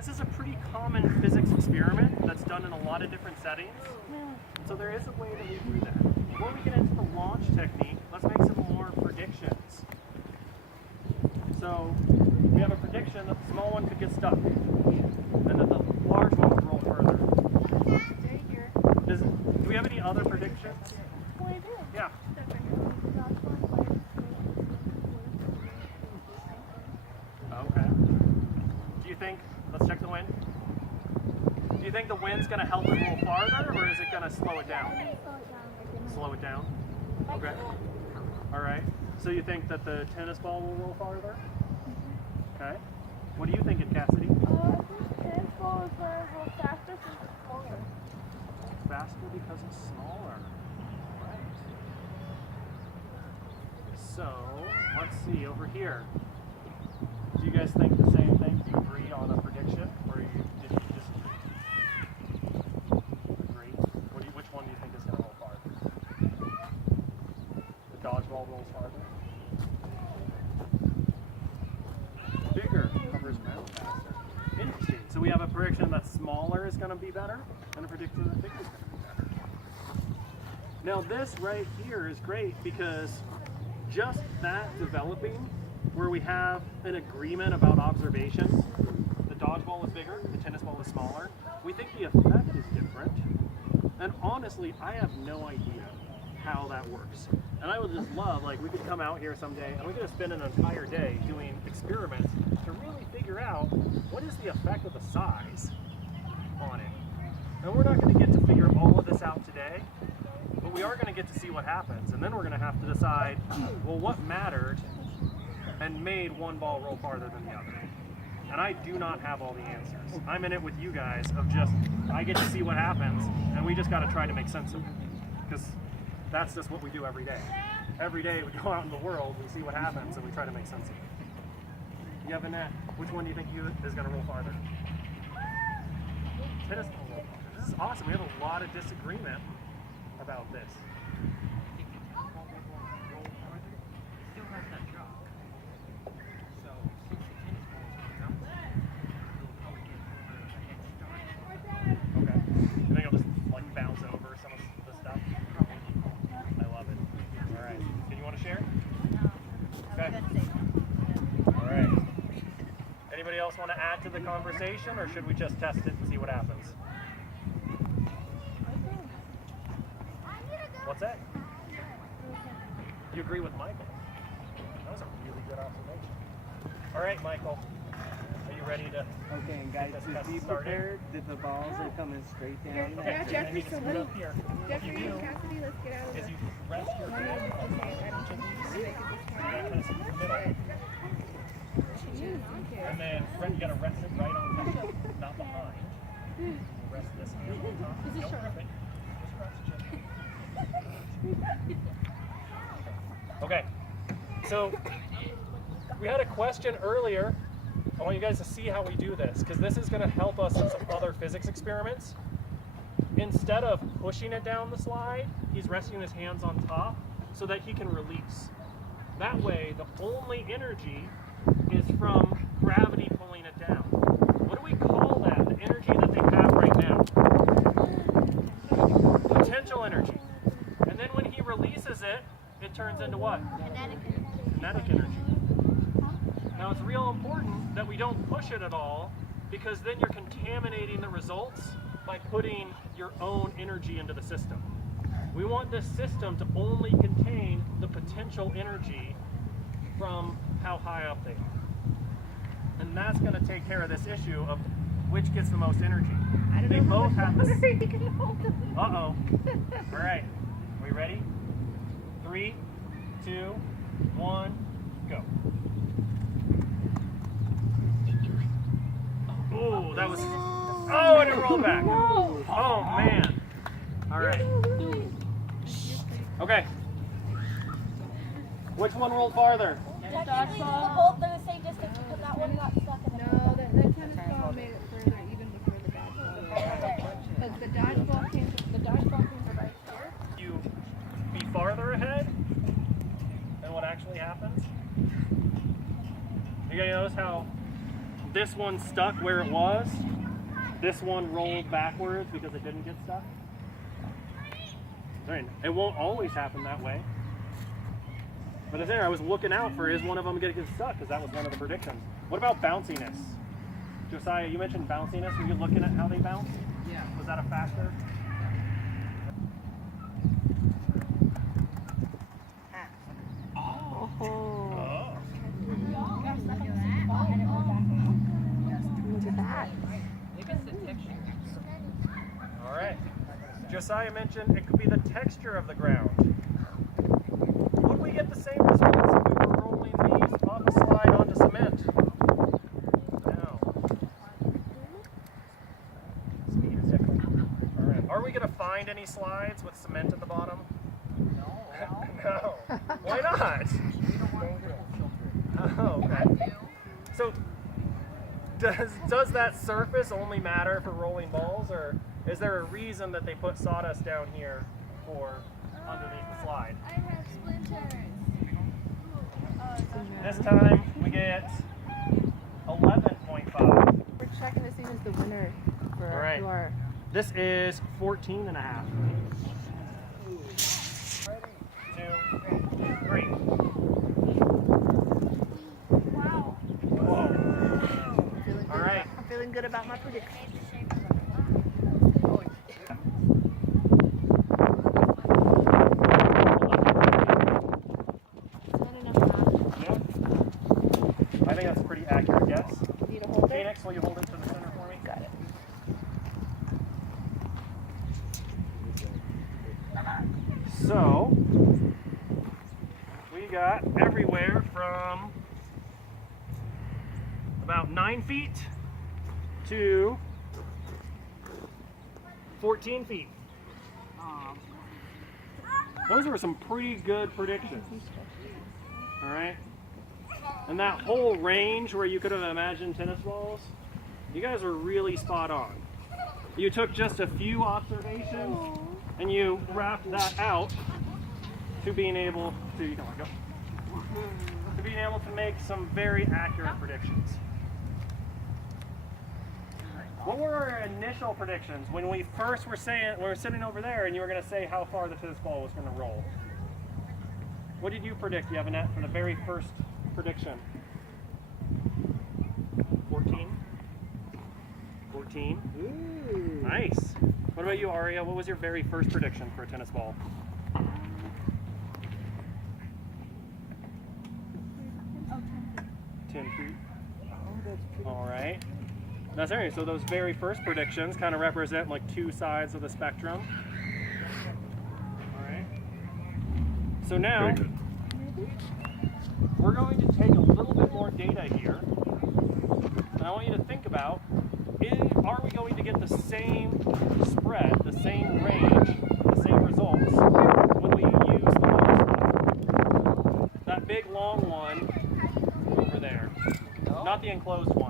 this is a pretty common physics experiment that's done in a lot of different settings. So there is a way that we do that. Before we get into the launch technique, let's make some more predictions. So we have a prediction that the small one could get stuck, and that the large one would roll further. Do we have any other predictions? Well, I do. Yeah. Okay. Do you think, let's check the wind. Do you think the wind's going to help it roll farther, or is it going to slow it down? Slow it down? Okay. All right. So you think that the tennis ball will roll farther? Okay. What are you thinking, Cassidy? I think tennis ball is going to roll faster since it's smaller. Faster because it's smaller. Right. So, let's see over here. Do you guys think the same thing? Do you agree on a prediction, or did you just agree? Which one do you think is going to roll farther? The dodgeball rolls farther. Bigger covers ground faster. Interesting. So we have a prediction that smaller is going to be better, and a prediction that bigger is going to be better. Now this right here is great because just that developing, where we have an agreement about observations, the dodgeball is bigger, the tennis ball is smaller, we think the effect is different. And honestly, I have no idea how that works. And I would just love, like, we could come out here someday and we could spend an entire day doing experiments to really figure out what is the effect of the size on it. And we're not going to get to figure all of this out today, but we are going to get to see what happens. And then we're going to have to decide, well, what mattered and made one ball roll farther than the other. And I do not have all the answers. I'm in it with you guys of just, I get to see what happens, and we just got to try to make sense of it. Because that's just what we do every day. Every day we go out in the world, we see what happens, and we try to make sense of it. You have Annette, which one do you think is going to roll farther? Tennis ball roll farther. This is awesome. We have a lot of disagreement about this. Want to add to the conversation, or should we just test it and see what happens? What's that? You agree with Michael? That was a really good observation. All right, Michael, are you ready to? Okay, and guys, just be prepared that the balls are coming straight down. Okay, Yeah, so Jeffrey, I need to split up here. Jeffrey What you and do Cassidy, let's get out of is the... you rest your hand on top of each of these. You gotta kind of sit in the middle. And then you gotta rest it right on top, not behind. Rest this hand on top. Don't grip it. Just rest it. Okay. So we had a question earlier. I want you guys to see how we do this, because this is going to help us in some other physics experiments. Instead of pushing it down the slide, he's resting his hands on top so that he can release. That way, the only energy is from gravity pulling it down. What do we call that? The energy that they have right now? Potential energy. And then when he releases it, it turns into what? Kinetic energy. Now it's real important that we don't push it at all, because then you're contaminating the results by putting your own energy into the system. We want this system to only contain the potential energy from how high up they are. And that's going to take care of this issue of which gets the most energy. I don't They know both have this. this. Uh-oh. All right. Are we ready? 3, 2, 1, go. Ooh, that was... Oh, and it rolled back. Oh, man. All right. Okay. Which one rolled farther? Technically, they're the same distance because that one got stuck in the No, the tennis ball made it further even before the dodgeball. But the dodgeball came from right here. You be farther ahead than what actually happens. You guys notice how this one stuck where it was, this one rolled backwards because it didn't get stuck. Right. It won't always happen that way. But there, I was looking out for is one of them going to get stuck because that was one of the predictions. What about bounciness? Josiah, you mentioned bounciness. Were you looking at how they bounce? Yeah. Was that a factor? Oh. Oh. Look at that. All right. Josiah mentioned it could be the texture of the ground. Would we get the same response if we were rolling these off a slide onto cement? No. Speed is different. All right. Are we going to find any slides with cement at the bottom? No. No. Why not? Oh, okay. So, does that surface only matter for rolling balls, or is there a reason that they put sawdust down here for underneath the slide? I have splinters. This time we get 11.5. We're checking to see who's the winner for All right. your. This is 14 and a half. 2, 3. Wow. Whoa. All right. I'm feeling good about my prediction. I think that's a pretty accurate guess. Need to hold it? Phoenix, will you hold it to the center for me? Got it. So, we got everywhere from about 9 feet to 14 feet. Those were some pretty good predictions. All right. And that whole range where you could have imagined tennis balls, you guys were really spot on. You took just a few observations and you wrapped that out to being able to, you can let go, to being able to make some very accurate predictions. What were our initial predictions when we first were saying, we were sitting over there and you were going to say how far the tennis ball was going to roll? What did you predict, Yavanet, for the very first prediction? 14? 14? Ooh. Nice. What about you, Aria? What was your very first prediction for a tennis ball? 10 feet. Oh, that's pretty. All right. That's right. So those very first predictions kind of represent like two sides of the spectrum. All right. So now we're going to take a little bit more data here, and I want you to think about: are we going to get the same spread, the same range, the same results when we use the closed one? That big long one over there, not the enclosed one.